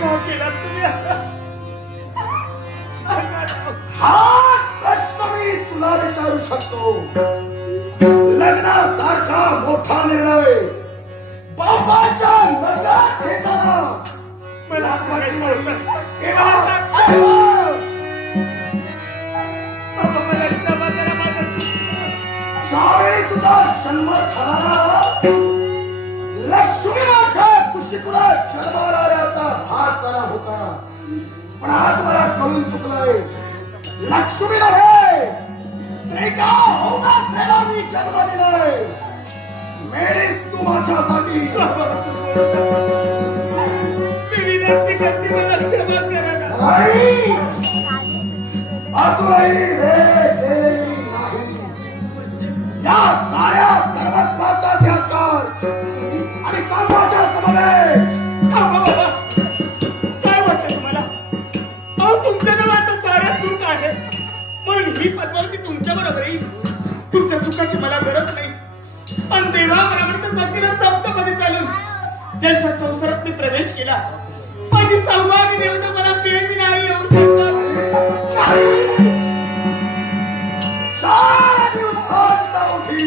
का केला तुम्ही असा? हा प्रश्न मी तुला विचारू शकतो. लग्नासारखा मोठा निर्णय बापाच्या नगात घेताना मला सांगायचं होतं. बाबा, मला क्षमा करा, माझं चुकलं. ज्यावेळी तुझा जन्म झाला लक्ष्मी माझ्या कुशीतुला जन्माला आल्याचा हात झाला होता. पण आज मला कळून चुकलंय, लक्ष्मी नव्हे त्रिका होऊन मी जन्म दिलाय. मेळीस तू माझ्यासाठी. मी विनंती करते, मला क्षमा करा ना. नाही, अजूनही वेळ गेलेली नाही. या साऱ्या सर्वस्वाचा त्याग कर आणि कामाच्या समवेत थांबा बाबा, काय वाटलं तुम्हाला? अहो, तुमच्याजवळ आता साऱ्या सुख आहे, म्हणून ही पद्मावती तुमच्या बरोबर येईल. तुमच्या सुखाची मला गरज नाही. आणि देवाबरोबर तर सचिन सप्तपदी चालून त्यांच्या संसारात मी प्रवेश केला. माझी सौभाग्य देवता मला प्रेमी नाही येऊ शकत. 4 दिवसांचा उठी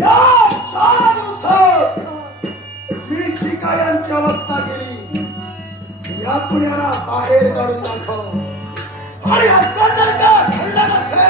या 4 दिवसात मी ठिका यांची अवस्था केली. यातून याला बाहेर काढून दाखव आणि असं जर का घडलं नसेल